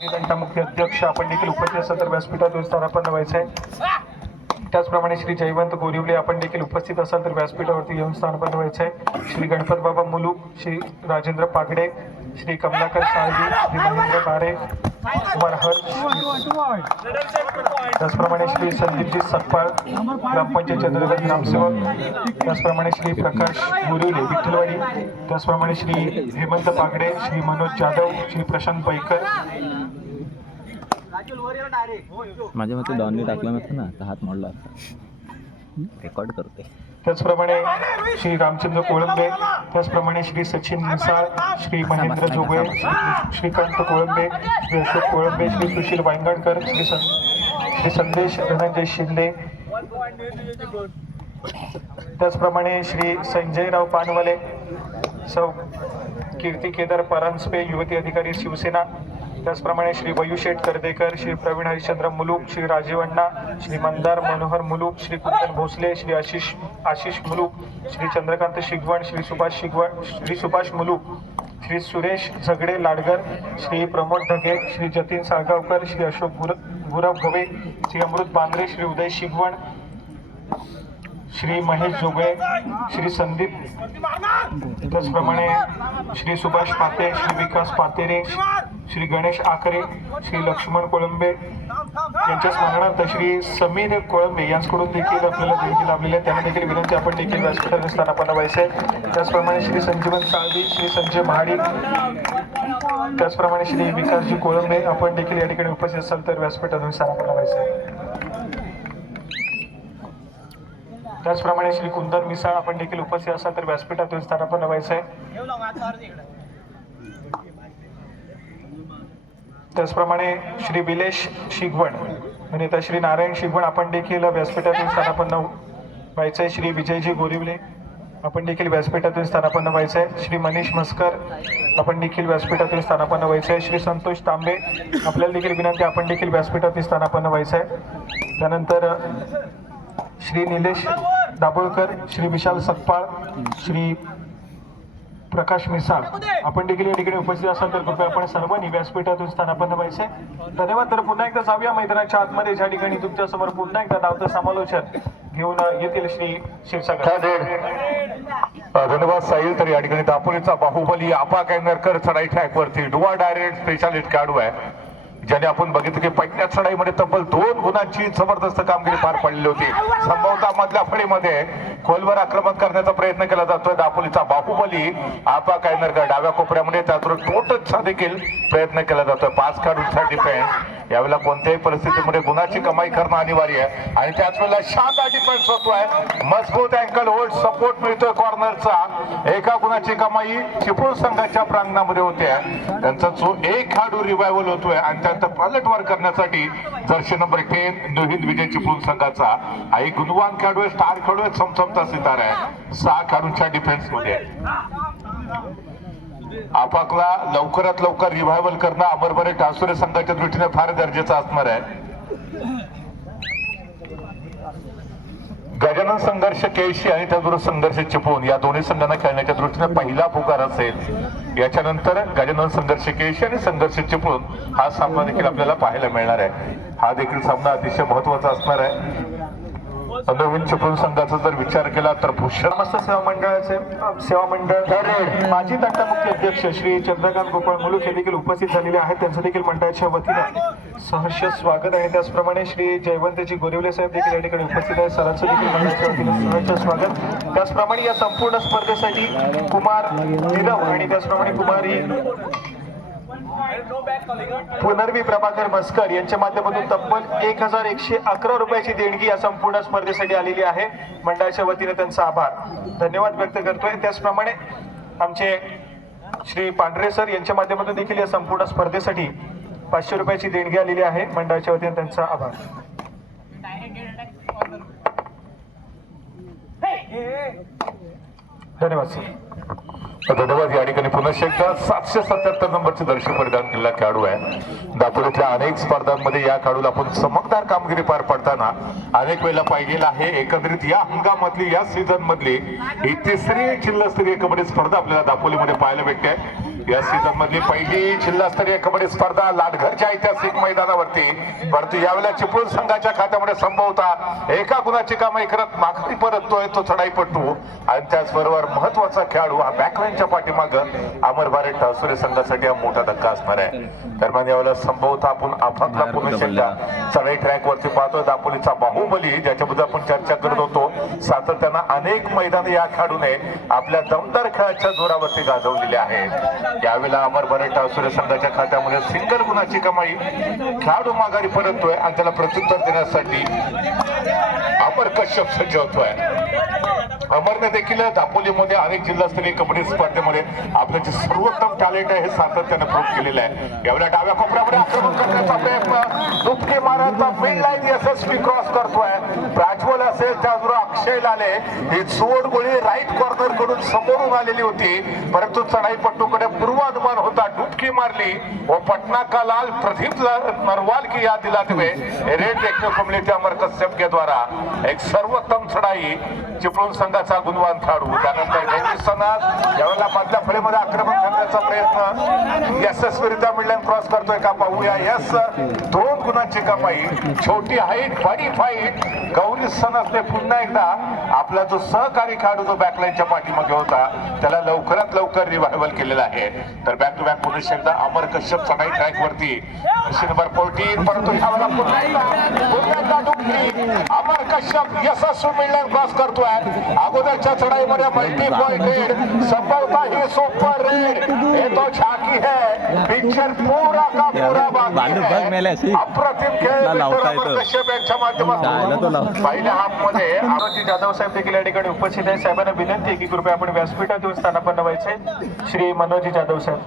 त्यांचा मुख्य अध्यक्ष आपण देखील उपस्थित असतात तर व्यासपीठात स्थानापन्न व्हायचं आहे। त्याचप्रमाणे श्री जयवंत गोरिवले आपण देखील उपस्थित असाल तर व्यासपीठावरती येऊन स्थानापन्न व्हायचं आहे। श्री गणपत बाबा मुलूक, श्री राजेंद्र पागडे, श्री कमलाकर साळवी, श्री महेंद्र बारे, कुमार हर्ष, त्याचप्रमाणे श्री संदीपजी सकपाळ, ग्रामपंचायत चंद्रगड ग्रामसेवक, त्याचप्रमाणे श्री प्रकाश गोरिवले विठ्ठलवाडी, त्याचप्रमाणे श्री हेमंत पागडे, श्री मनोज जाधव, श्री प्रशांत पैकर। माझ्या मते डॉनने टाकला नसतं ना तर हात मोडला असता. रेकॉर्ड करते. त्याचप्रमाणे श्री रामचंद्र कोळंबे, त्याचप्रमाणे श्री सचिन मिसाळ, श्री महेंद्र जोगळे, श्रीकांत कोळंबे, श्री अशोक कोळंबे, श्री सुशील वांगणकर, श्री संदेश धनंजय शिंदे, त्याचप्रमाणे श्री संजयराव पानवले, सौ कीर्ती केदार परांजपे, युवती अधिकारी शिवसेना, त्याचप्रमाणे श्री वयुशेठ करदेकर, श्री प्रवीण हरिश्चंद्र मुलूक, श्री राजीव अण्णा, श्री मंदार मनोहर मुलूक, श्री कुंदन भोसले, श्री आशिष मुलूक, श्री चंद्रकांत शिगवण, श्री सुभाष मुलूक, श्री सुरेश झगडे लाडगर, श्री प्रमोद ढगे, श्री जतीन साळगावकर, श्री अशोक गुरव भवे, श्री अमृत बांद्रे, श्री उदय शिगवण, श्री महेश जोगळे, श्री संदीप, त्याचप्रमाणे श्री सुभाष पाते, श्री विकास पातेरे, श्री गणेश आकरे, श्री लक्ष्मण कोळंबे यांच्या स्मरणार्थ श्री समीर कोळंबे यांच्याकडून देखील आपल्याला देणगी लाभलेली आहे। त्यांना देखील विनंती आपण देखील व्यासपीठावर स्थानापन्न व्हायचं आहे। त्याचप्रमाणे श्री संजीवन साळवी, श्री संजय महाडिक, त्याचप्रमाणे श्री विकासजी कोळंबे आपण देखील या ठिकाणी उपस्थित असाल तर व्यासपीठावर स्थानापन्न व्हायचं आहे। त्याचप्रमाणे श्री कुंदन मिसाळ आपण देखील उपस्थित असाल तर व्यासपीठातून स्थानापन्न व्हायचं आहे। त्याचप्रमाणे श्री विलेश शिगवण आणि त्या श्री नारायण शिगवण आपण देखील व्यासपीठातून स्थानापन्न व्हायचं आहे। श्री विजयजी गोरिवले आपण देखील व्यासपीठातून स्थानापन्न व्हायचं आहे। श्री मनीष मस्कर आपण देखील व्यासपीठातून स्थानापन्न व्हायचं आहे। श्री संतोष तांबे आपल्याला देखील विनंती आपण देखील व्यासपीठातून स्थानापन्न व्हायचं आहे। त्यानंतर श्री निलेश दाभोळकर, श्री विशाल सकपाळ, श्री प्रकाश मिसाळ आपण देखील या ठिकाणी उपस्थित असाल तर कृपया आपण सर्वांनी व्यासपीठातून स्थानापन्न व्हायचे। धन्यवाद। तर पुन्हा एकदा जाऊया मैदानाच्या आतमध्ये ज्या ठिकाणी तुमच्या समोर पुन्हा एकदा धावतं समालोचन घेऊन येतील श्री क्षीरसागर। धन्यवाद साहिल। तर या ठिकाणी दापोलीचा बाहुबली आपा कॅनरकर चढाई ट्रॅक वरती डुआ डायरेक्ट स्पेशालिस्ट खेळाडू आहे, ज्याने आपण बघितलं की पहिल्या चढाईमध्ये तब्बल 2 गुणांची जबरदस्त कामगिरी पार पडलेली होती। संभवतः मधल्या फळीमध्ये खोलवर आक्रमण करण्याचा प्रयत्न केला जातोय दापोलीचा बाहुबली आपा कायनरकर डाव्या कोपऱ्यामध्ये, त्याचबरोबर टोटलचा देखील प्रयत्न केला जातोय। 5 खेळाडूंचा डिफेन्स यावेळेला कोणत्याही परिस्थितीमध्ये गुणाची कमाई करणं अनिवार्य आहे आणि त्याच वेळेला शानदार डिफेन्स होतोय। मजबूत अँकल होल्ड सपोर्ट मिळतोय कॉर्नरचा। एका गुणाची कमाई चिपळूण संघाच्या प्रांगणामध्ये होते। त्यांचा जो एक खेळाडू रिवायवल होतोय आणि त्याचा पलटवार करण्यासाठी जर्सी नंबर 10 नोहिंद विजय चिपळूण संघाचा हा एक गुणवान खेळाडू आहे, स्टार खेळाडू आहे, चमचमता सितारा आहे। 6 खेळाडूंच्या डिफेन्स मध्ये आपाकला लवकरात लवकर रिव्हायवल करणं अमरबरे टासुरे संघाच्या दृष्टीने फार गरजेचं असणार आहे। गजानन संघर्ष केळशी आणि त्याचबरोबर संघर्ष चिपळूण या दोन्ही संघांना खेळण्याच्या दृष्टीने पहिला पुकार असेल। याच्यानंतर गजानन संघर्ष केळशी आणि संघर्ष चिपळूण हा सामना देखील आपल्याला पाहायला मिळणार आहे। हा देखील सामना अतिशय महत्वाचा असणार आहे। नवीन चिपळूण संघाचा जर विचार केला तर भूषण समस्त सेवा मंडळाचे सेवा मंडळ माजी तंटा मुख्य अध्यक्ष श्री चंद्रकांत गोपाळ मुलूक हे देखील उपस्थित झालेले आहेत। त्यांचं देखील मंडळाच्या वतीने सहर्ष स्वागत आहे। त्याचप्रमाणे श्री जयवंतजी गोरिवले साहेब देखील या ठिकाणी उपस्थित आहेत, सरांचं देखील मंडळाच्या वतीने सहर्ष स्वागत। त्याचप्रमाणे या संपूर्ण स्पर्धेसाठी कुमार निरव आणि त्याचप्रमाणे कुमारी पुनर्वी प्रभाकर मस्कर यांच्या माध्यमातून तब्बल 1111 रुपयाची देणगी या संपूर्ण स्पर्धेसाठी आलेली आहे। मंडळाच्या वतीने त्यांचा आभार धन्यवाद व्यक्त करतोय। त्याचप्रमाणे आमचे श्री पांढरे सर यांच्या माध्यमातून देखील या संपूर्ण स्पर्धेसाठी 500 रुपयाची देणगी आलेली आहे। मंडळाच्या वतीने त्यांचा आभार धन्यवाद सर। धन्यवाद। या ठिकाणी पुन्हा एकदा 777 नंबरचे दर्शक परिधान केलेला खेळाडू आहे। दापोलीतल्या अनेक स्पर्धांमध्ये या खेळाडूला आपण चमकदार कामगिरी पार पडताना अनेक वेळेला पाहिलेला आहे। एकंदरीत या हंगामातली या सीझन मधली ही 3री जिल्हास्तरीय कबड्डी स्पर्धा आपल्याला दापोलीमध्ये पाहायला भेटते। या सीझन मधली पहिली जिल्हास्तरीय कबड्डी स्पर्धा लाटघरच्या ऐतिहासिक मैदानावरती, परंतु यावेळेला चिपळूण संघाच्या खात्यामध्ये संभवता एका गुणाची कामाई करत माघारी परततोय तो चढाईपटू आणि त्याचबरोबर महत्वाचा खेळाडू हा बॅकलाईनच्या पाठीमाग अमर भारत टासुरे संघासाठी हा मोठा धक्का असणार आहे. दरम्यान यावेळेला संभवता आपण आफातला पुनश्च चढाई ट्रॅक वरती पाहतोय दापोलीचा बाहुबली, ज्याच्याबद्दल आपण चर्चा करत होतो. सातत्यानं अनेक मैदान या खेळाडूने आपल्या दमदार खेळाच्या जोरावरती गाजवलेले आहेत. यावेळेला अमर भारत टासुरे संघाच्या खात्यामध्ये सिंगल गुणाची कमाई, खेळाडू माघारी परततोय आणि त्याला प्रत्युत्तर देण्यासाठी अमर कश्यप सज्ज होतोय. अमरने देखील दापोलीमध्ये अनेक जिल्हास्तरीय कबड्डी स्पर्धेमध्ये आपलं जे सर्वोत्तम टॅलेंट आहे हे सातत्याने प्रूव्ह केलेलं आहे. यावेळेला डाव्या कोपऱ्यामध्ये आक्रमण करण्याचा प्रयत्न, दुपके मारायचा मिड लाईन यशस्वी क्रॉस करतोय. प्राज्वल असेल त्याचबरोबर अक्षय लाले, ही जोड गोळी राईट कॉर्नर कडून समोरून आलेली होती, परंतु चढाईपट्टूकडे पूर्वानुमान होता, डुबकी मारली व पटना का लाल प्रदीप नरवाल की याद दिलाते हुए रेड देखने को मिली थी अमर कश्यप के द्वारा. एक सर्वोत्तम चढाई चिपळूण संघाचा गुणवान खेळाडू. त्यानंतर गौरी सनास यावेळेला मधल्या फळीमध्ये आक्रमण करण्याचा प्रयत्न यशस्वीरित्या मिडलाईन क्रॉस करतोय का पाहूया. यस, 2 गुणांची कमाई, छोटी हाईट बडी फाईट. गौरी सनासने पुन्हा एकदा आपला जो सहकारी खेळाडू जो बॅकलाईनच्या पाठीमागे होता त्याला लवकरात लवकर रिव्हायवल केलेला आहे. तर बॅक टू बॅक पुन्हा एकदा अमर कश्यप चढाई ट्रॅक वरती नंबर 14, परंतु ह्यावेळेला पुन्हा एकदा डुबकी. अमर कश्यप यशस्वी मिडलाईन क्रॉस करतोय. अगोदरच्या चढाईमध्ये मल्टी पॉइंट रेड, संभवता ही सुपर रेड, ये तो झाकी है, पिक्चर पूरा का पूरा बाकी है. अप्रतिम खेळ अमर कश्यप यांच्या माध्यमातून पहिल्या हाफ मध्ये मनोजी जाधव साहेब देखील या ठिकाणी उपस्थित आहे. साहेबांना विनंती आहे की कृपया आपण व्यासपीठात येऊन स्थानापन्न व्हायचे. श्री मनोजी जाधव साहेब.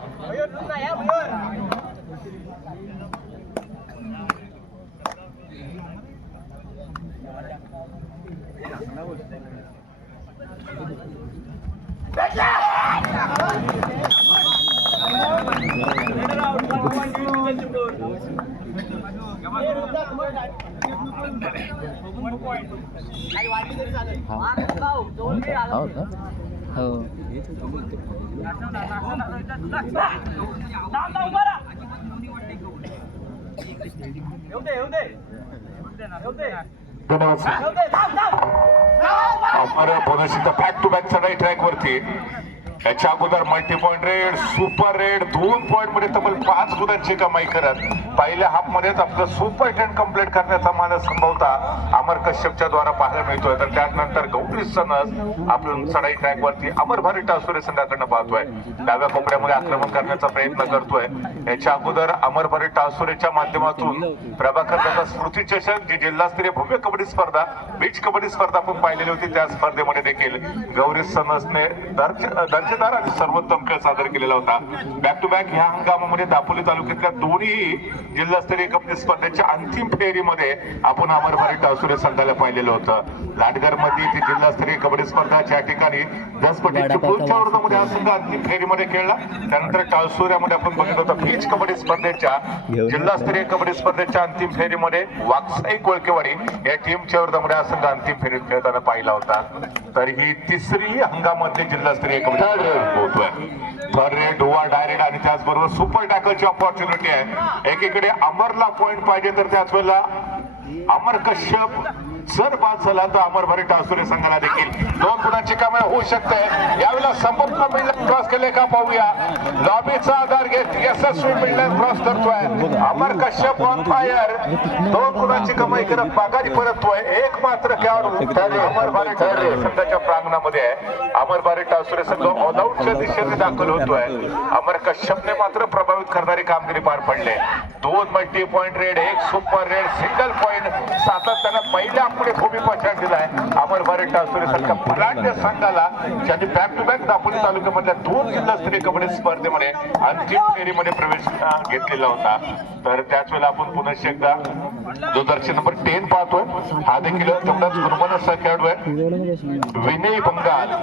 अमर बोनस बॅक टू बॅक चढाई ट्रॅक वरती. याच्या अगोदर multi point red, super red, 2 point मध्ये तब्बल 5 गुणांची कमाई करत पहिल्या हाफ मध्येच आपलं सुपर 10 कंप्लीट करण्याचा मानस संभवता अमर कश्यपच्या द्वारा पाहायला मिळतोय. तर त्यानंतर गौरी सनस आपण चढाई ट्रॅक वरती अमर भारत टासुरे संघाकडनं पाहतोय. डाव्या कोपऱ्यामध्ये आक्रमण करण्याचा प्रयत्न करतोय. याच्या अगोदर अमर भारत टासुरेच्या माध्यमातून प्रभाकर दादा स्मृती चषक जी जिल्हास्तरीय भव्य कबड्डी स्पर्धा, बीच कबड्डी स्पर्धा आपण पाहिलेली होती, त्या स्पर्धेमध्ये देखील गौरी सनसने दर्जेदार आणि सर्वोत्तम खेळ सादर केलेला होता. बॅक टू बॅक ह्या हंगामामध्ये दापोली तालुक्यातल्या दोन्ही जिल्हास्तरीय कबड्डी स्पर्धेच्या अंतिम फेरीमध्ये आपण अमर भारत टासुरे संघाला पाहिलेलं होतं. लाटघर मध्ये ती जिल्हास्तरीय कबड्डी स्पर्धा ज्या ठिकाणी 10 पटी चिपळूणच्या वर्गामध्ये हा संघ अंतिम फेरीमध्ये खेळला. त्यानंतर टासुऱ्यामध्ये आपण बघितलं होतं बीच कबड्डी स्पर्धेच्या जिल्हास्तरीय कबड्डी स्पर्धेच्या अंतिम फेरीमध्ये वाकसाई कोळकेवाडी या टीमच्या वर्गामध्ये हा संघ अंतिम फेरीत खेळताना पाहिला होता. तर ही तिसरी हंगामातली जिल्हास्तरीय कबड्डी होतोय. थर्ड रेड, डोवा डायरेक्ट आणि त्याचबरोबर सुपर टॅकलची ऑपॉर्च्युनिटी आहे. एकीकडे अमरला पॉइंट पाहिजे तर त्याच वेळेला अमर कश्यप जर बाद झाला तर अमर भारत टासुरे संघाला देखील 2 गुणांची कमाई होऊ शकते. यावेळेला संपूर्ण मिडलाईन क्रॉस केले का पाहूया. लॉबीचा आधार घेत यशस्वी मिडलाईन क्रॉस करतोय अमर कश्यप ऑन फायर. 2 गुणांची कमाई करत माघारी परततोय. एक मात्र खेळाडू अमर भारत टासुरे संघाच्या प्रांगणामध्ये आहे. अमर भारत टासुरे संघ ऑल आउटच्या दिशेने दाखल होतोय. अमर कश्यपने मात्र प्रभावित करणारी कामगिरी पार पडले. 2 multi point red, 1 super red, single point सातत्यानं पहिल्या पुढे भूमी पछाड दिलाय अमर भारत टासुरे संघ फलांड्य संघाला, ज्यांनी बॅक टू बॅक दापोली तालुक्यामधल्या 2 जिल्हास्तरीय कबड्डी स्पर्धेमध्ये अंतिम फेरीमध्ये प्रवेश घेतलेला होता. तर त्याच वेळेला आपण पुन्हा एकदा जो दर्शन नंबर 10 पाहतोय हा देखील तेवढाच गुणवान असा खेळाडू आहे. विनय बंगाल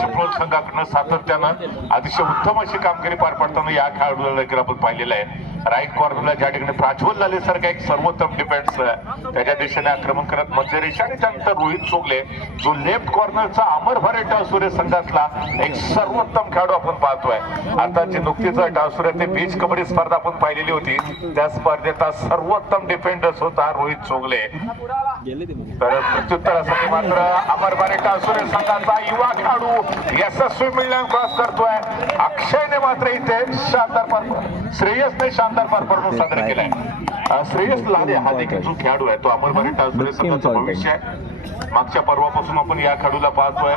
चिपळूण संघाकडनं सातत्यानं अतिशय उत्तम अशी कामगिरी पार पडताना या खेळाडूला देखील आपण पाहिलेलं आहे. राईट कॉर्नरला ज्या ठिकाणी प्राज्वल लाले सारखा एक सर्वोत्तम डिफेन्स त्याच्या दिशेने आक्रमण करत मध्यरे रेष आणि त्यानंतर रोहित चोगले जो लेफ्ट कॉर्नरचा अमर भरे टासुरे संघातला एक सर्वोत्तम खेळाडू आपण पाहतोय. आता जे नुकतीच टासुरे ते बीच कबड्डी स्पर्धा आपण पाहिलेली होती, त्या स्पर्धेचा सर्वोत्तम डिफेंडर्स होता रोहित चोगले. तर प्रत्युत्तरासाठी मात्र अमर भरे टासुरे संघाचा युवा खेळाडू यशस्वी मिळण्यास क्रॉस करतोय. अक्षयने मात्र इथे शानदार परफॉर्मन्स, श्रेयसने शानदार परफॉर्मन्स सादर केलाय. श्रेयस लाले हा देखील जो खेळाडू आहे तो अमर भरे टासुरे संघाचं भविष्य आहे. मागच्या पर्वापासून आपण या खेळाडूला पाहतोय.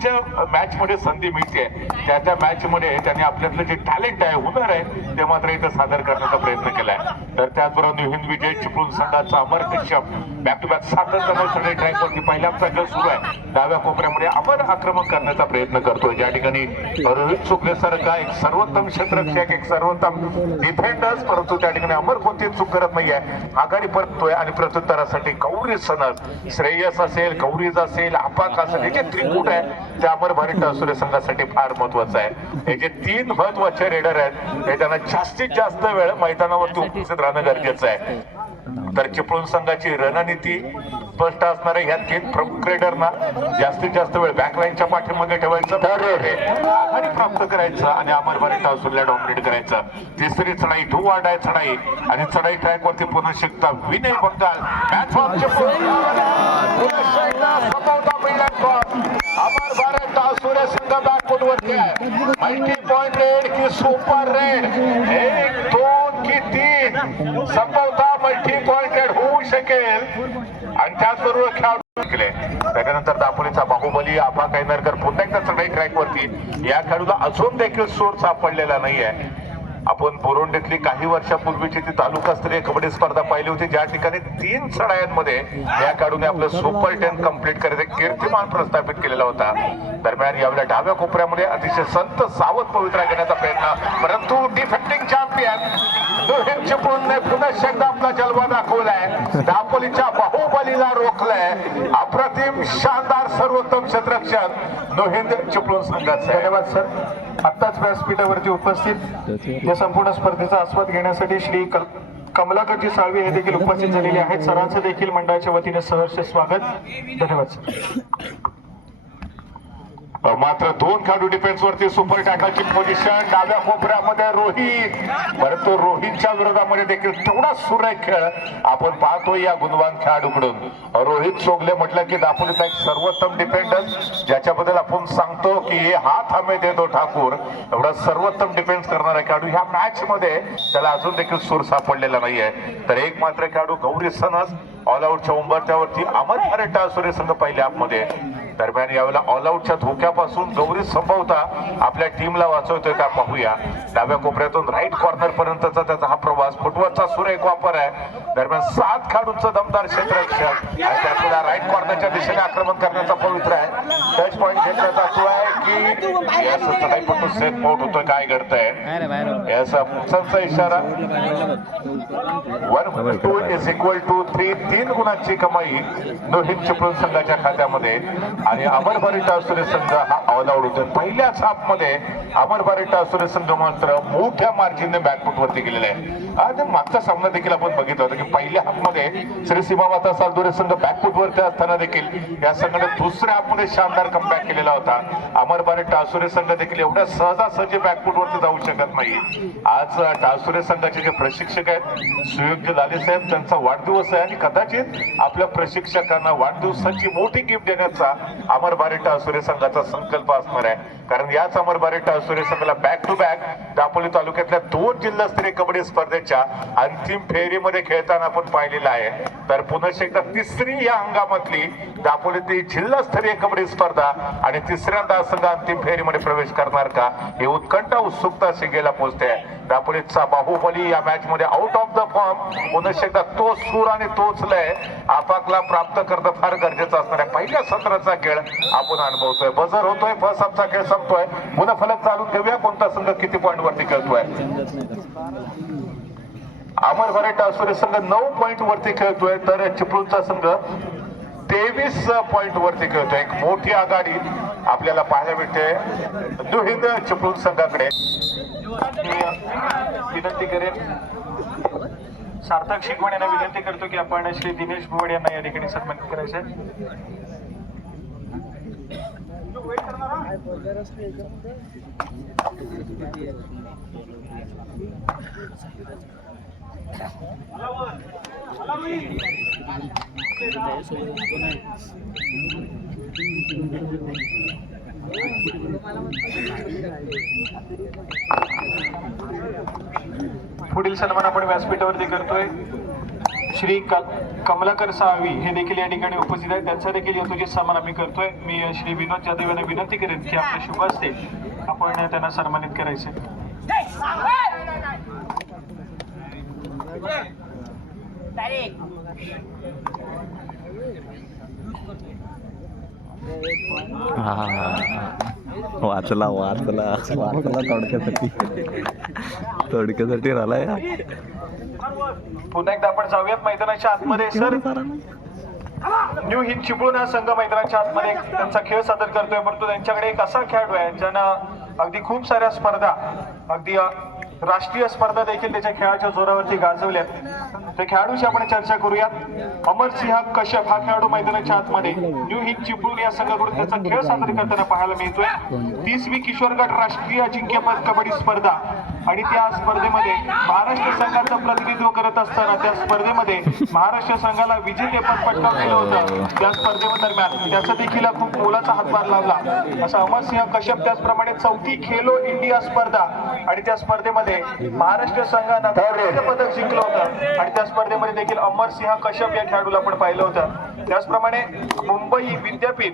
ज्या मॅच मध्ये संधी मिळते त्या मॅच मध्ये त्यांनी आपल्यातलं जे टॅलेंट आहे, हुनर आहे, ते मात्र इथं सादर करण्याचा प्रयत्न केलाय. तर त्याचबरोबर न्यूहिंद विजय चिपळूण संघाचा अमर कश्यप बॅक टू बॅक सातत्याने सगळे ट्रॅकवरती पहिल्या खेळ सुरू आहे. डाव्या कोपऱ्यामध्ये अमर आक्रमण करण्याचा प्रयत्न करतोय. ज्या ठिकाणी रोहित चुकलेसारखा एक सर्वोत्तम क्षेत्ररक्षक, एक सर्वोत्तम डिफेंडर्स, परंतु त्या ठिकाणी अमर कोणतीच चूक करत नाहीये, आघाडी परततोय. आणि प्रत्युत्तरासाठी गौरी सनद, श्रेयस असेल, गौरीज असेल, आपाक असेल, हे जे त्रिकूट आहे ते अमर भरे टासुरे संघासाठी फार महत्वाचं आहे. हे जे तीन महत्वाचे रेडर आहेत हे त्यांना जास्तीत जास्त वेळ मैदानावरती उपस्थित राहणं गरजेचं आहे. तर चिपळूण संघाची रणनीती स्पष्ट असणार आहे. ह्या तीन प्रमुख रेडरना जास्तीत जास्त वेळ बॅकलाईनच्या पाठीमागे ठेवायचं, आघाडी प्राप्त करायचं आणि अमर भरे टासुरेला डॉमिनेट करायचं. तिसरी चढाई डू ऑर डाय चढाई आणि चढाई ट्रॅक वरती पुन्हा शिकता विनय बंगाल अमर भरे टासुरे संघ बॅकफुट वरती आहे. मल्टी पॉइंट रेड की सुपर रेड, 1 2 की 3 संभवतः मल्टी पॉइंट रेड होऊ शकेल. आणि त्याचबरोबर खेळाडू केले. त्याच्यानंतर दापोलीचा बाहुबली आबा कैनरकर पुन्हा एकदा चढाई ट्रॅक वरती. या खेळाडूला अजून देखील सोर सापडलेला नाहीये. आपण बोरोंडीतली काही वर्षापूर्वीची ती तालुकास्तरीय कबड्डी स्पर्धा पाहिली होती, ज्या ठिकाणी 3 चढायांमध्ये या खेळाडूने आपलं सुपर 10 कंप्लीट करायचे कीर्तिमान प्रस्थापित केलेला होता. दरम्यान यावेळेला डाव्या कोपऱ्यामध्ये अतिशय संत सावध पवित्रा करण्याचा प्रयत्न, परंतु डिफेंडिंग चॅम्पियन न्यूहिंद चिपळूणने पुन्हा एकदा आपला जलवा दाखवलाय. दापोलीच्या बाहुबलीला रोखलाय. अप्रतिम शानदार सर्वोत्तम क्षेत्ररक्षक न्यूहिंद चिपळूण संघाचे. धन्यवाद सर. आत्ताच व्यासपीठावरती उपस्थित या संपूर्ण स्पर्धेचा आस्वाद घेण्यासाठी श्री कमलाकरजी साळवी हे देखील उपस्थित झालेले आहेत. सरांचं देखील मंडळाच्या वतीने सहर्ष स्वागत. धन्यवाद सर. मात्र 2 खेळाडू डिफेन्स वरती सुपर टॅकलची पोझिशन. डाव्या कोपऱ्यामध्ये रोहित, परंतु रोहितच्या विरोधामध्ये देखील तेवढा सुरेख खेळ आपण पाहतो या गुणवान खेळाडूकडून. रोहित चोगले म्हटलं की दापोलीचा एक सर्वोत्तम डिफेंडर, ज्याच्याबद्दल आपण सांगतो की हे हात हमे देतो ठाकूर, एवढा सर्वोत्तम डिफेन्स करणारा खेळाडू. ह्या मॅच मध्ये त्याला अजून देखील सूर सापडलेला नाहीये. तर एक मात्र खेळाडू गौरी सनस ऑल आउटच्या उंबरठ्यावरती अमर भरे टासुरे संघ पहिल्या हाफमध्ये. दरम्यान यावेळेला ऑल आउटच्या धोक्यापासून गौरी संभवता आपल्या टीमला वाचवतोय का पाहूया. डाव्या कोपऱ्यातून राईट कॉर्नर पर्यंतचा त्याचा हा प्रवास, फुटवरचा सुरेख वापर आहे. दरम्यान 7 खेळाडूंचं दमदार क्षेत्ररक्षक आणि त्यातला राईट कॉर्नरच्या दिशेने आक्रमण करण्याचा पवित्र आहे. टच पॉइंट घेतला जातो आहे की याचा काही पण सेफ आउट होतोय, काय घडतंय याचा पुढचा इशारा. 1 2 इज इक्वल टू 3. 3 गुणांची कमाई न्यूहिंद चिपळूण संघाच्या खात्यामध्ये. आणि अमर भरे टासुरे संघ हा ऑल आउट होतोय. पहिल्याच हाफ मध्ये अमर भरे टासुरे संघ मात्र मोठ्या मार्जिनने बॅकफुट वरती गेलेला आहे. आणि मागचा सामना देखील आपण बघितला होता की पहिल्या हाफ मध्ये श्री सीमामाता सालदुरे संघ बॅकफुट वरती असताना देखील या संघाने दुसऱ्या हाफ मध्ये शानदार कमबॅक केलेला होता. अमर भरे टासुरे संघ देखील एवढ्या सहजासहजी बॅकफुट वरती जाऊ शकत नाही. आज टासुरे संघाचे जे प्रशिक्षक आहेत सुयोग्य लाले साहेब, त्यांचा वाढदिवस आहे आणि कदाचित आपल्या प्रशिक्षकांना वाढदिवसाची मोठी गिफ्ट देण्याचा अमर भरे टासुरे संघाचा संकल्प असणार आहे. कारण याच अमर भरे टासुरे संघाला बॅक टू बॅक दापोली तालुक्यातल्या 2 जिल्हास्तरीय कबड्डी स्पर्धेच्या अंतिम फेरीमध्ये खेळताना आपण पाहिलेला आहे. तर पुन्हा एकदा तिसरी या हंगामातली दापोलीतली जिल्हास्तरीय कबड्डी स्पर्धा आणि तिसऱ्यांदा संघ अंतिम फेरीमध्ये प्रवेश करणार का, हे उत्कंठा उत्सुकता शिगेला पोहोचते. दापोलीचा बाहुबली या मॅच मध्ये आउट ऑफ द फॉर्म. पुन्हा एकदा तो सूर आणि तोच लय आपाकला प्राप्त करणं फार गरजेचं असणार आहे. पहिल्या सत्राचा खेळ आपण अनुभवतोय. बजर होतोय, फर्स्ट हाफचा खेळ संपतोय. पुन्हा फलक चालून घेऊया कोणता संघ किती पॉईंट वरती खेळतोय. अमर भरे टासुरे संघ 9 पॉईंट वरती खेळतोय, तर चिपळूणचा संघ 23 पॉईंट वरती खेळतोय. एक मोठी आघाडी आपल्याला पाहायला मिळते न्यूहिंद चिपळूण संघाकडे. विनंती करेन सार्थक शिकवण यांना विनंती करतो की आपण श्री दिनेश भुवड यांना या ठिकाणी सन्मानित करायचे आहे. पुढील सन्मान आपण व्यासपीठावरती करतोय. श्री कमलाकर साळवी हे देखील या ठिकाणी उपस्थित आहेत. त्यांचा देखील यथोचित सन्मान आम्ही करतोय. मी श्री विनोद जाधव यांना विनंती करेन की आपल्या शुभ हस्ते आपण त्यांना सन्मानित करायचे. वाचला वाचला वाचला थोडक्यासाठी राहिलाय. पुन्हा एकदा आपण जाऊयात मैदानाच्या आतमध्ये. सर न्यू हिंद चिपळूण हा संघ मैदानाच्या आतमध्ये त्यांचा खेळ सादर करतोय, परंतु त्यांच्याकडे एक असा खेळाडू आहे ज्यानं अगदी खूप साऱ्या स्पर्धा, अगदी राष्ट्रीय स्पर्धा देखील त्याच्या खेळाच्या जोरावरती गाजवल्यात. त्या खेळाडूशी आपण चर्चा करूया. अमरसिंह कश्यप हा खेळाडू मैदानाच्या आतमध्ये न्यू हिंद चिपळूण या संघाकडून त्याचा खेळ सादर करताना पाहायला मिळतोय. 30वी किशोर गट राष्ट्रीय अजिंक्यपद कबड्डी स्पर्धा आणि त्या स्पर्धेमध्ये महाराष्ट्र संघाचं प्रतिनिधित्व करत असताना त्या स्पर्धेमध्ये महाराष्ट्र संघाला विजेतेपद पटकावलेलं होतं. त्या स्पर्धेदरम्यान त्याचा देखील खूप मोलाचा हातभार लावला असा अमरसिंह कश्यप. त्याचप्रमाणे 4थी खेलो इंडिया स्पर्धा आणि त्या स्पर्धेमध्ये महाराष्ट्र संघानं पदक जिंकलं होतं आणि त्या स्पर्धेमध्ये देखील अमरसिंह कश्यप या खेळाडूला आपण पाहिलं होतं. त्याचप्रमाणे मुंबई विद्यापीठ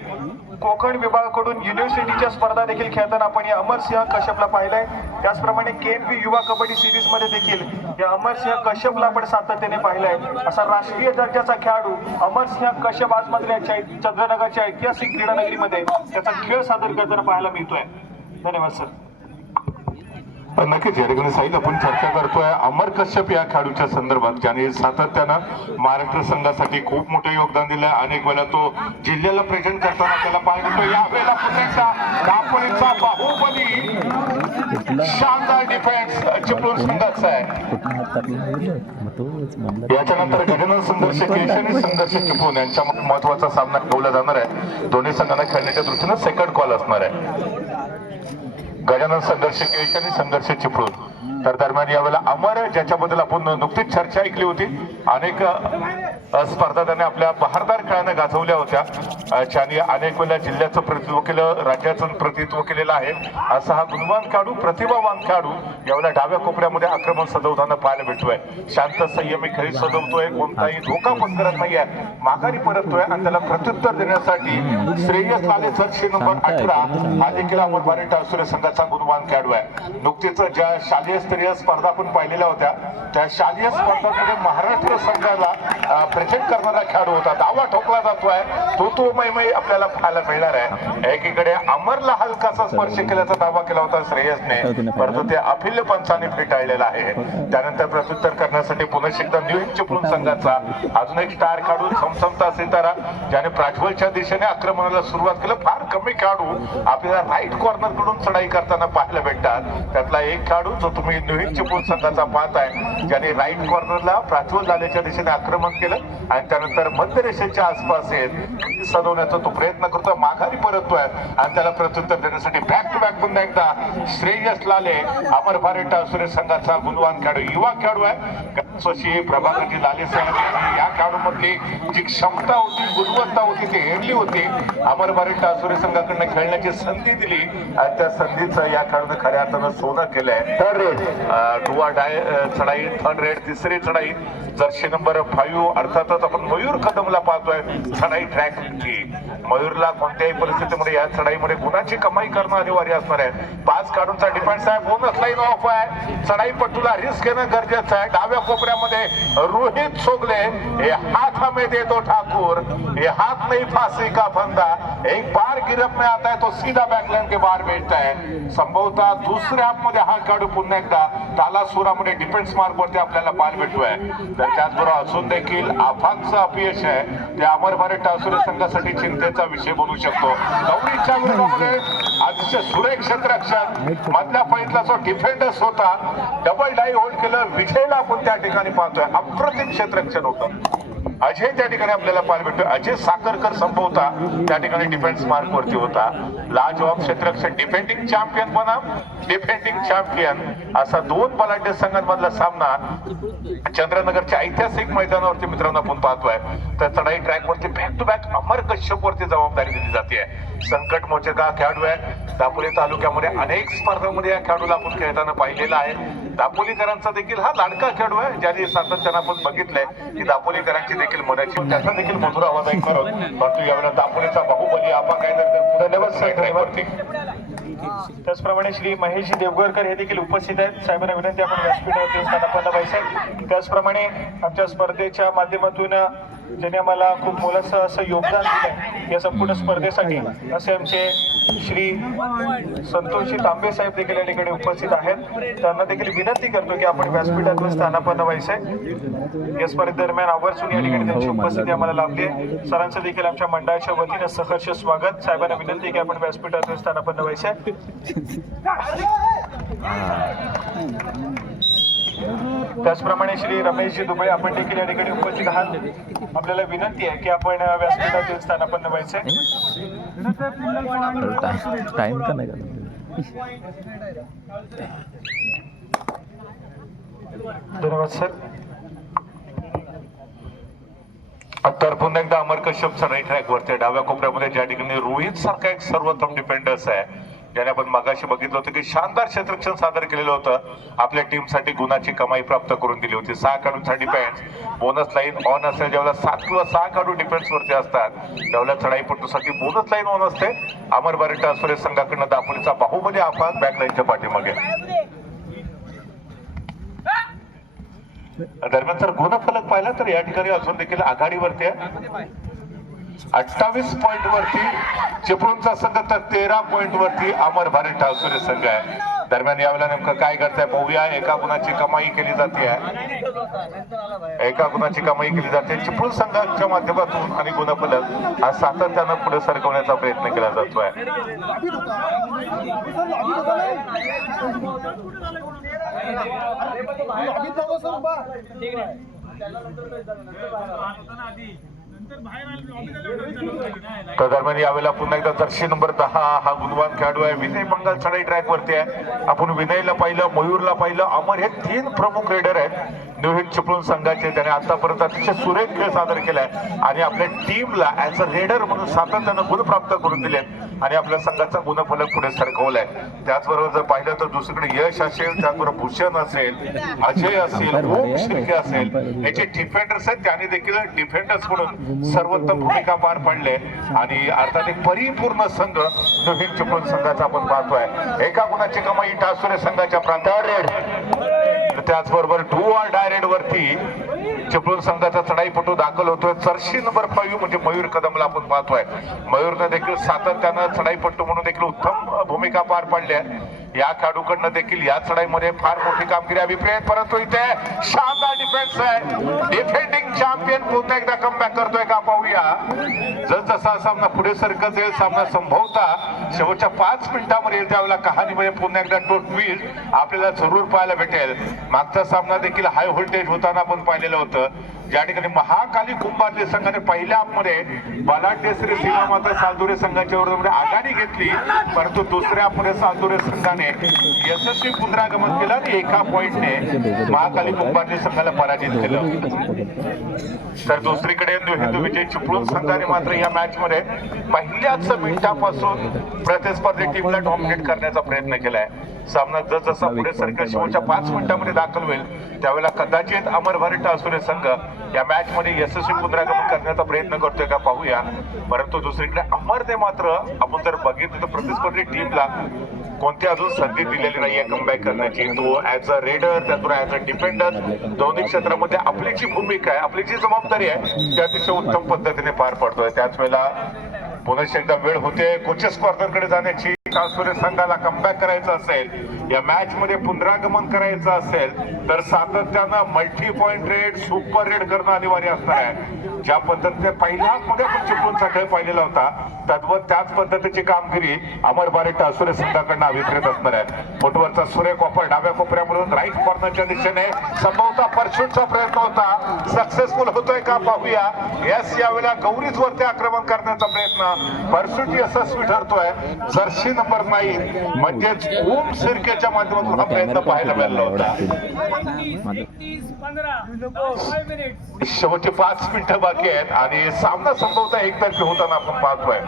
कोकण विभागाकडून युनिव्हर्सिटीच्या स्पर्धा देखील खेळताना आपण या अमरसिंह कश्यपला पाहिलंय. त्याचप्रमाणे KNP युवा कबड्डी सिरीज मध्ये देखील या अमरसिंह कश्यपला आपण सातत्याने पाहिलंय. असा राष्ट्रीय दर्जाचा खेळाडू अमरसिंह कश्यप आज मात्र या चंद्रनगरच्या ऐतिहासिक क्रीडा नगरीमध्ये त्याचा खेळ सादर करताना पाहायला मिळतोय. धन्यवाद सर. नक्कीच या ठिकाणी साहिल आपण चर्चा करतोय अमर कश्यप या खेळाडूच्या संदर्भात, ज्याने सातत्यानं महाराष्ट्र संघासाठी खूप मोठं योगदान दिलं. अनेक वेळा तो जिल्ह्याला प्रेझेंट करताना त्याला पाहिलं होतं. यावेळेला पुन्हा दापोलीचा बाहुबली शानदार डिफेन्स चिपळूण संघाचा आहे. याच्यानंतर गजानन संघर्ष केश आणि संघर्ष चिपळूण यांच्या महत्वाचा सामना ठेवला जाणार आहे. दोन्ही संघांना खेळण्याच्या दृष्टीनं सेकंड कॉल असणार आहे. गजानन संघर्ष केश आणि संघर्ष चिपळूण. तर दरम्यान यावेळेला अमर, ज्याच्याबद्दल आपण नुकतीच चर्चा ऐकली होती, अनेक स्पर्धा त्याने आपल्या बहारदार खेळाने गाजवल्या होत्या. ज्याने अनेक वेळेला जिल्ह्याचं प्रतिनिधित्व केलं, राज्याचं प्रतिनिधित्व केलेलं आहे. असा हा गुणवान खेळाडू, प्रतिभावान खेळाडू यावेळेला डाव्या कोपऱ्यामध्ये आक्रमण सजवताना पाहायला भेटतोय. शांत संयमी खेळी सजवतोय, कोणताही धोका पत्करत नाहीये, माघारी परततोय आणि त्याला प्रत्युत्तर देण्यासाठी श्रेयस लाले जर्सी नंबर 18 हा देखील अमर भारत टासुरे संघाचा गुणवान खेळाडू आहे. नुकतीच ज्या शालेय स्तरीय स्पर्धा आपण पाहिलेल्या होत्या, त्या शालेय स्पर्धांमध्ये महाराष्ट्र संघाला प्रेझेंट करणारा खेळाडू होता. दावा ठोकला जातोय, तो मैमय आपल्याला पाहायला मिळणार आहे. एकीकडे अमरला हलकासा स्पर्श केल्याचा दावा केला होता श्रेयसने, परंतु ते अफिल्य पंचाने फेटाळलेला आहे. त्यानंतर प्रत्युत्तर करण्यासाठी पुन्हा एकदा न्यू हिंद चिपळूण संघाचा अजून एक स्टार खेळाडू समसमता सितारा, ज्याने प्राज्वलच्या दिशेने आक्रमणाला सुरुवात केलं. फार कमी खेळाडू आपल्याला राईट कॉर्नर कडून चढाई करताना पाहायला भेटतात. त्यातला एक खेळाडू जो तुम्ही न्यू हिंद चिपळूण संघाचा पाहताय, ज्याने राईट कॉर्नरला प्राज्वल लालेच्या दिशेने आक्रमण केलं आणि त्यानंतर मध्य रेषेच्या आसपास सजवण्याचा तो प्रयत्न करतो, माघारी परततोय आणि त्याला प्रत्युत्तर देण्यासाठी बॅक टू बॅक पुन्हा एकदा श्रेयस लाले अमर भारत टासुरे संघाचा गुणवान खेळाडू, युवा खेळाडू आहे. स्वशी प्रभाकरजी लाले साहेब यांनी या खेळाडूमधली जी क्षमता होती, गुणवत्ता होती, ती हेरली होती. अमर भारत टासुरे संघाकडनं खेळण्याची संधी दिली आणि त्या संधीचं या खेळाडूने खऱ्या अर्थानं सोनं केलंय. थर्ड रेड डुआ डाय चढाई, थर्ड रेड तिसरी चढाई, जर्सी नंबर 5 अर्थातच आपण मयूर कदमला पाहतोय. चढाई ट्रॅकची मयूरला कोणत्याही परिस्थितीमध्ये या चढाईमध्ये गुणाची कमाई करणं अनिवार्य असणार आहे. 5 काढूनचा डिफेन्स आहे, बोनस लाईन ऑफ आहे. चढाईपटूला रिस्क घेणं गरजेचं आहे. डाव्या कोपऱ्यामध्ये रोहित सोगले, हे हाथ हमें दे दो ठाकुर, ये हाथ नहीं फांसी का फंदा, एक बार गिरफ्त में आता है तो सीधा बैकलाइन के बाहर भेजता है. संभवतः दुसऱ्या हाफ मध्ये हा खेळाडू पुन्हा एकदा तालासुरामध्ये डिफेन्स मार्क वरती आपल्याला पाहायला भेटतोय. तर त्याचबरोबर असून देखील आफाकचं अपयश आहे ते अमर भारत टासुरे संघासाठी चिंतेचा विषय बनू शकतो. गौरीच्या विरोधामध्ये अतिशय सुरेख क्षेत्ररक्षण मधल्या फळीतला जो डिफेंडर्स होता डबल डाय होल्ड केलं. विजयला आपण त्या ठिकाणी पाहतोय. अप्रतिम क्षेत्ररक्षण होतं. अजय त्या ठिकाणी आपल्याला पाहायला भेटतोय. अजय साखरकर संभवता त्या ठिकाणी डिफेन्स मार्क वरती होता. लाजवाब क्षेत्ररक्षण डिफेंडिंग चॅम्पियन बनाम डिफेंडिंग चॅम्पियन असा दोन बलाढ्य संघांमधला सामना चंद्रनगरच्या ऐतिहासिक मैदानावरती मित्रांनो आपण पाहतोय. तर चढाई ट्रॅक वरती बॅक टू बॅक अमर कश्यप वरती जबाबदारी दिली जाते. संकट मोचक हा खेळाडू आहे. दापोली तालुक्यामध्ये अनेक स्पर्धांमध्ये या खेळाडूला आपण खेळताना पाहिलेला आहे. दापोलीकरांचा देखील हा लाडका खेळाडू आहे. ज्याने सातत्यानं आपण बघितलंय की दापोलीकरांची देखील मनाची त्याचा देखील मधुर आवाज ऐकणार आहोत. परंतु यावेळेला दापोलीचा बाहुबली आपा काय धन्यवाद साहेबांवरती. त्याचप्रमाणे श्री महेशजी देवगरकर हे देखील उपस्थित आहेत. साहेबांना विनंती आपण व्यासपीठावरती स्थानापन्न व्हायचं. त्याचप्रमाणे आमच्या स्पर्धेच्या माध्यमातून ज्यांनी आम्हाला खूप मोलाचं असं योगदान दिलं या संपूर्ण स्पर्धेसाठी असे आमचे श्री संतोषजी तांबे साहेब देखील या ठिकाणी उपस्थित आहेत. त्यांना देखील विनंती करतो की आपण व्यासपीठातून स्थानापन्न व्हायचंय. या स्पर्धेदरम्यान आवर्जून या ठिकाणी त्यांची उपस्थिती आम्हाला लाभली आहे. सरांचं देखील आमच्या मंडळाच्या वतीनं सहर्ष स्वागत. साहेबांना विनंती की आपण व्यासपीठातून स्थानापन्न व्हायचंय. त्याचप्रमाणे श्री रमेशजी दुबळे आपण देखील या ठिकाणी उपस्थित आहात. आपल्याला विनंती आहे की आपण व्यासपीठातून स्थानापन्न व्हायचंय. टाइम का नाही धन्यवाद सर. तर पुन्हा एकदा अमर कश्यप चढाई ट्रॅक वरती डाव्या कोपऱ्यामध्ये ज्या ठिकाणी रोहित सारखा एक सर्वोत्तम डिफेंडर्स आहे ज्याने आपण मगाशी बघितलं होतं की शानदार क्षेत्ररक्षण सादर केलेलं होतं. आपल्या टीमसाठी गुणाची कमाई प्राप्त करून दिली होती. 6 खेळाडूंचा डिफेन्स बोनस लाईन ऑन असेल. ज्यावेळेला 7 किंवा 6 खेळाडू डिफेन्स वरती असतात त्यावेळेला चढाईपटूसाठी बोनस लाईन ऑन असते. अमर बारिटा असुरे संघाकडनं दापोलीचा बाहुबली आपा बॅक लाईनच्या पाठीमागे. दरम्यान जर गुणफलक पाहिला तर या ठिकाणी अजून देखील आघाडीवरती आहे. 28 पॉइंट वरती चिपळूणचा संघ तर 13 पॉइंट वरती अमर भारत असुरे संघ आहे. दरम्यान यावेळेला नेमकं काय करताय पाहूया. एका गुणाची कमाई केली जाते. एका गुणाची कमाई केली जाते चिपळूण संघाच्या माध्यमातून आणि गुणफलक हा सातत्यानं पुढे सरकवण्याचा प्रयत्न केला जातोय. तर दरम्यान यावेळेला पुन्हा एकदा जर्सी नंबर 10 हा गुणवान खेळाडू आहे. विनय बंगाल चढाई ट्रॅक वरती आहे. आपण विनयला पाहिलं, मयूरला पाहिलं, अमर हे 3 प्रमुख रेडर आहेत न्यू हिट चिपळूण संघाचे. त्याने आतापर्यंत अतिशय सुरेख खेळ सादर केलाय आणि आपल्या टीमला ऍज अ रेडर म्हणून सातत्यानं गुण प्राप्त करून दिले आणि आपल्या संघाचा गुणफलक पुढे सरकवलाय. त्याचबरोबर जर पाहिलं तर दुसरीकडे यश असेल, त्याचबरोबर भूषण असेल, अजय असेल, ओम शिर्के असेल, हे जे डिफेंडर्स आहेत त्याने देखील डिफेंडर्स म्हणून सर्वोत्तम भूमिका पार पाडले आणि अर्थात एक परिपूर्ण संघ न्यू हिट चिपळूण संघाचा आपण पाहतोय. एका गुणाची कमाई टासुरे संघाच्या प्रांतावर. त्याचबरोबर डू ऑर डाय रेड वरती चिपळूण संघाचा चढाईपटू दाखल होतोय. जर्सी नंबर 5 म्हणजे मयूर कदमला आपण पाहतोय. मयूरने देखील सातत्यानं चढाईपटू म्हणून देखील उत्तम भूमिका पार पाडली आहे. या खेळाडूकडनं देखील या चढाईमध्ये फार मोठी कामगिरी अभिप्रेत. परंतु इथे शानदार डिफेन्स आहे. डिफेंडिंग चॅम्पियन पुन्हा एकदा कमबॅक करतोय का पाहूया. जसजसा सामना पुढे सरकत जाईल सामना संभवता शेवटच्या 5 मिनिटांमध्ये येईल त्यावेळेला कहाणीमध्ये पुन्हा एकदा ट्विस्ट आपल्याला जरूर पाहायला भेटेल. मागचा सामना देखील हाय व्होल्टेज होताना आपण पाहिलेलं होतं ज्या ठिकाणी महाकाली कुंभारली संघाने पहिल्या हाफमध्ये बलाढ्य श्री सीमा माता सालदुरे संघाच्या विरोधामध्ये आघाडी घेतली. परंतु दुसऱ्या हाफमध्ये सालदुरे संघाने यशस्वी पुनरागमन केलं आणि एका पॉइंटने महाकाली कुंभारली संघाला पराजित केलं. तर दुसरीकडे हिंदू विजय चिपळूण संघाने मात्र या मॅच मध्ये पहिल्याच मिनिटापासून प्रतिस्पर्धी टीमला डॉमिनेट करण्याचा प्रयत्न केलाय. सामना जसजसा पुढे सरकत शेवटच्या 5 मिनिटांमध्ये दाखल होईल त्यावेळेला कदाचित अमर भारत असुरे संघ या मॅच मध्ये यशस्वी पुनरागमन करण्याचा प्रयत्न करतोय का पाहूया. परंतु दुसरीकडे अमरने मात्र आपण जर बघितलं तर प्रतिस्पर्धी टीमला कोणती अजून संधी दिलेली नाहीये कमबॅक करण्याची. तो ऍज अ रेडर त्यातून ऍज अ डिफेंडर दोन्ही क्षेत्रामध्ये आपली जी भूमिका आहे आपली जी जबाबदारी आहे ती अतिशय उत्तम पद्धतीने पार पडतोय. त्याच वेळेला पुन्हा एकदा वेळ होते कोचेस कॉर्नर कडे जाण्याची. टासुरे संघाला कमबॅक करायचं असेल, या मॅच मध्ये पुनरागमन करायचं असेल तर सातत्यानं multi point red, super red करणं अनिवार्य असणार आहे. ज्या पद्धतीने पहिल्याच मध्ये आपण चिपळूणचा खेळ पाहिलेला होता तद्वत त्याच पद्धतीची कामगिरी अमर बारे टासुरे संघाकडनं अभिप्रेत असणार आहे. फुटवरचा सुरेख ऑफर डाव्या कोपऱ्यामधून राईट कॉर्नरच्या दिशेने संभवतः परशूटचा प्रयत्न होता, सक्सेसफुल होतोय का पाहूया. यस, यावेळेला गौरीच वरती आक्रमण करण्याचा प्रयत्न परशूट यशस्वी ठरतोय. जर्सी नंबर 9 म्हणजेच ओम सिरकेच्या माध्यमातून हा प्रयत्न पाहायला मिळाला होता. शेवटचे 5 मिनिटं बाकी आहेत आणि सामना संभवतः एकतर्फी होताना आपण पाहतोय.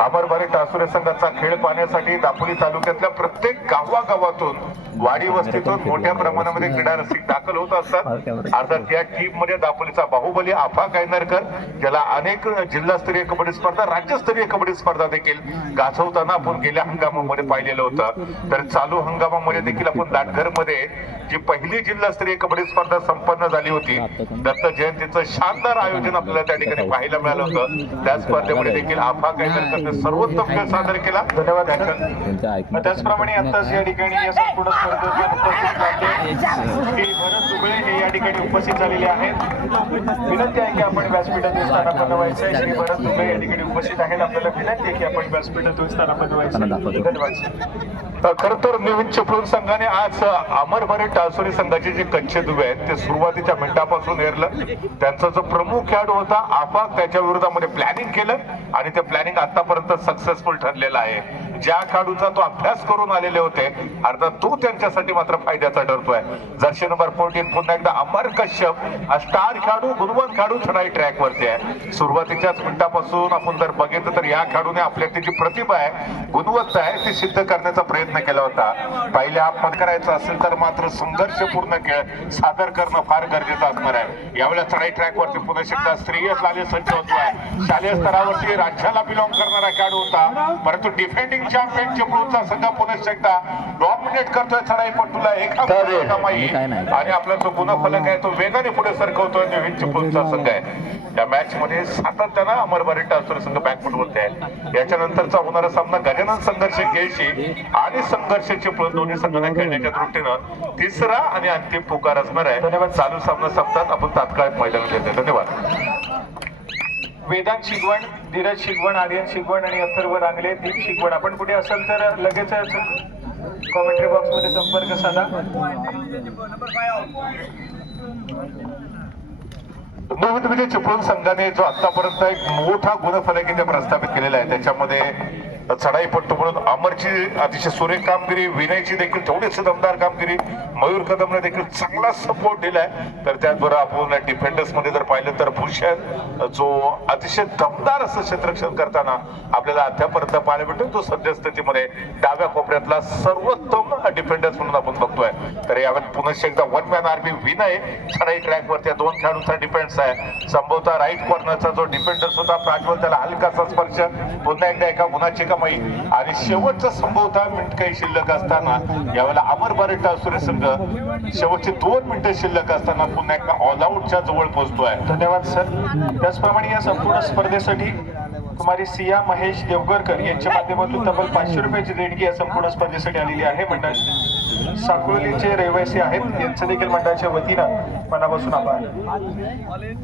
अमरबारी टासुरे संघाचा खेळ पाहण्यासाठी दापोली तालुक्यातल्या प्रत्येक गावागावातून, वाडी वस्तीतून मोठ्या प्रमाणामध्ये क्रीडा रसिक दाखल होत असतात. अर्थात या टीम मध्ये दापोलीचा बाहुबली आफा गायनरकर, ज्याला अनेक जिल्हास्तरीय कबड्डी स्पर्धा, राज्यस्तरीय कबड्डी स्पर्धा देखील गाजवताना आपण गेल्या हंगामामध्ये पाहिलेलं होतं. तर चालू हंगामामध्ये देखील आपण दाटघर मध्ये जी पहिली जिल्हास्तरीय कबड्डी स्पर्धा संपन्न झाली होती, दत्त जयंतीचं शानदार आयोजन आपल्याला त्या ठिकाणी पाहायला मिळालं होतं. त्या स्पर्धेमध्ये देखील आफा गायनरकरने सर्वोत्तम खेळ सादर केला. धन्यवाद. त्याचप्रमाणे आताच या ठिकाणी या संपूर्ण स्पर्धेत उपस्थित श्री भरत दुबळे हे या ठिकाणी उपस्थित झालेले आहेत. विनंती आहे की आपण व्यासपीठातून स्थानापन्न व्हायचं आहे. श्री भरत दुबळे या ठिकाणी उपस्थित आहेत. आपल्याला विनंती आहे की आपण व्यासपीठातून स्थानापन्न व्हायचं आहे. धन्यवाद. खर तर नवीन चिपळूण संघाने आज अमरबारी टासुरे संघाचे जे कच्चे दुबे आहेत ते सुरुवातीच्या मिनिटापासून हेरलं. त्यांचा जो प्रमुख खेळाडू होता आफा, त्याच्या विरोधामध्ये प्लॅनिंग केलं आणि ते प्लॅनिंग आतापर्यंत सक्सेसफुल ठरलेलं आहे. ज्या खेळाडूचा तो अभ्यास करून आलेले होते, अर्थात तो त्यांच्यासाठी मात्र फायद्याचा ठरतोय. जर्सी नंबर 14 पुन्हा एकदा अमर कश्यप, हा स्टार खेळाडू, गुणवंत खेळाडू चढाई ट्रॅक वरती आहे. सुरुवातीच्याच मिनिटापासून आपण जर बघितलं तर या खेळाडूने आपल्यातली जी प्रतिभा आहे, गुणवत्ता आहे, ती सिद्ध करण्याचा प्रयत्न केला होता. पहिल्या हाफ करायचं असेल तर मात्र संघर्षपूर्ण खेळ सादर करणं फार गरजेचं असणार आहे. यावेळेला चढाई ट्रॅक वरती पुन्हा एकदा स्त्रीय लाले सज्ज होतोय. शालेय स्तरावरती राज्याला बिलॉंग करणारा खेळाडू होता, परंतु डिफेंडिंग चॅम्पियन चिपळूणचा संघ पुन्हा एकदा डॉमिनेट करतोय चढाई पट्टूला एका आणि आपला जो गुणफलक आहे तो वेगाने पुढे सरकवतोय. नवीन चिपळूणचा संघ आहे. या मॅच मध्ये सातत्यानं अमरबारी टासुरे संघ बॅकफुटवरती आहे. याच्यानंतरचा होणारा सामना गजानन संघर्ष केळशी आणि संघर्ष चिपळूण दोन्ही संघांना खेळण्याच्या दृष्टीनं तिसरा आणि अंतिम पुकार असणार आहे. धन्यवाद. चालू सामना संपतात आपण तात्काळ मैदानात येते. धन्यवाद. वेदांत शिगवण, धीरज शिगवण, आर्यन शिगवण आणि अथर्व रांगले, दीप शिगवण, आपण कुठे असाल तर लगेचच कॉमेंट्री बॉक्स मध्ये संपर्क साधा. नवीन चिपळूण संघाने जो आतापर्यंत एक मोठा गुणफलक इथे प्रस्थापित केलेला आहे, त्याच्यामध्ये चढाईपट्टू म्हणून अमरची अतिशय सुरेख कामगिरी, विनयची देखील तेवढीच दमदार कामगिरी, मयूर कदमने देखील चांगला सपोर्ट दिलाय. तर त्याचबरोबर आपण डिफेंडर्स मध्ये जर पाहिलं तर भूषण, जो अतिशय दमदार असं क्षेत्ररक्षण करताना आपल्याला अद्यापर्यंत पाहायला भेटतो, तो सद्यस्थितीमध्ये डाव्या कोपऱ्यातला सर्वोत्तम डिफेंडर्स म्हणून आपण बघतोय. तर यावेळी पुन्हा एकदा वन मॅन आर्मी विनय चढाई ट्रॅक वरती 2 खेळाडूंचा डिफेन्स आहे. संभवतः राईट कॉर्नरचा जो डिफेंडर्स होता प्राज्वल, त्याला हलकासा स्पर्श, पुन्हा एकदा एका गुणाची कमाई आणि शेवटचा संभवतः मिनिट काही शिल्लक असताना यावेळेला अमरबारी टासुरे संघ शेवटचे 2 मिनिटं शिल्लक असताना पुन्हा एकदा ऑल आउटच्या जवळ पोहोचतोय. धन्यवाद सर. त्याचप्रमाणे या संपूर्ण स्पर्धेसाठी कुमारी सिया महेश देवगरकर यांच्या माध्यमातून तब्बल 500 रुपयाची देणगी या संपूर्ण स्पर्धेसाठी आलेली आहे. मंडळ साकोलीचे रहिवासी आहेत, यांचं देखील मंडळाच्या वतीनं मनापासून आभार.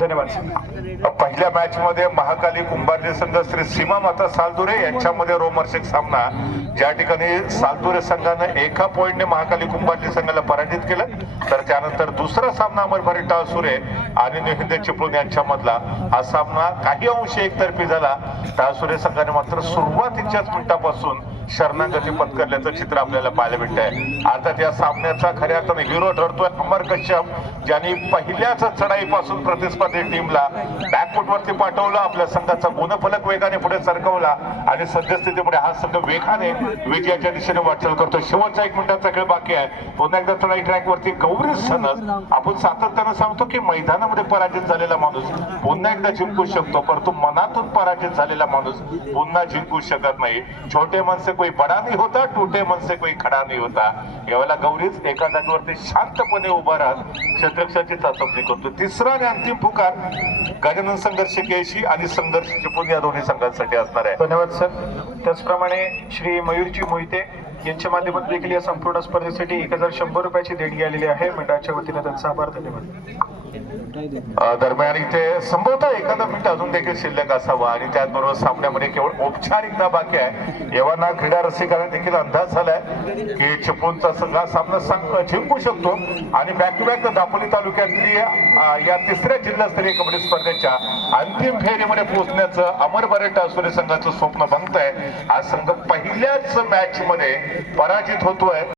धन्यवाद सर. पहिल्या मॅच मध्ये महाकाली कुंभारली संघ श्री सीमा माता सालदुरे यांच्यामध्ये रोमहर्षक सामना, ज्या ठिकाणी सालदुरे संघानं 1 पॉइंटने महाकाली कुंभारली संघाला पराजित केलं. तर त्यानंतर दुसरा सामना अमरबारी टासुरे आणि निहिंद चिपळूण यांच्यामधला हा सामना काही अंश एकतर्फी झाला. टासुरे संघाने मात्र सुरुवातीच्याच मिनिटापासून शरणागती पत्करल्याचं चित्र आपल्याला पाहायला भेटतंय. अर्थात या सामन्याचा खऱ्या अर्थाने हिरो ठरतोय अमर कश्यप, ज्यांनी पहिल्याच चढाईपासून प्रतिस्पर्धी टीमला बॅकफुटवरती पाठवलं, आपल्या संघाचा गुणफलक वेगाने पुढे सरकवला आणि सद्यस्थितीमध्ये हा संघ वेगाने विजयाच्या दिशेने वाटचाल करतो. शेवटचा 1 मिनिटाचा खेळ बाकी आहे. पुन्हा एकदा चढाई ट्रॅक वरती गौरी सनद, आपण सातत्यानं सांगतो की मैदानामध्ये पराजित झालेला माणूस पुन्हा एकदा जिंकू शकतो, परंतु मनातून पराजित झालेला माणूस पुन्हा जिंकू शकत नाही. छोटे मनसे से कोई बडा नाही होता, टूटे मन से कोई खडा नाही होता. यावेळेला गौरीच एका जागेवरती शांतपणे उभा राहत क्षेत्ररक्षाची चाचपणी करतो. तिसरा आणि अंतिम पुकार गजानन संघर्ष केशी आणि संघर्ष चिपळूण या दोन्ही संघांसाठी असणार आहे. धन्यवाद सर. त्याचप्रमाणे श्री मयूरजी मोहिते यांच्या माध्यमातून देखील या संपूर्ण स्पर्धेसाठी 1100 रुपयाची देणगी आलेली आहे. मंडळाच्या वतीने त्यांचा आभार. धन्यवाद. दरम्यान इथे संभवतः एखादा मिनिट अजून देखील शिल्लक असावा आणि त्याचबरोबर सामन्यामध्ये केवळ औपचारिकता बाकी आहे. एव्हाना क्रीडा रसिकांना देखील अंदाज झालाय की चिपळूणचा संघ हा सामना जिंकू शकतो आणि बॅक टू बॅक दापोली तालुक्यातली या तिसऱ्या जिल्हास्तरीय कबड्डी स्पर्धेच्या अंतिम फेरीमध्ये पोहोचण्याचं अमर बरेट असुरे संघाचं स्वप्न भंगतंय. हा संघ पहिल्याच मॅच मध्ये पराजित होतोय.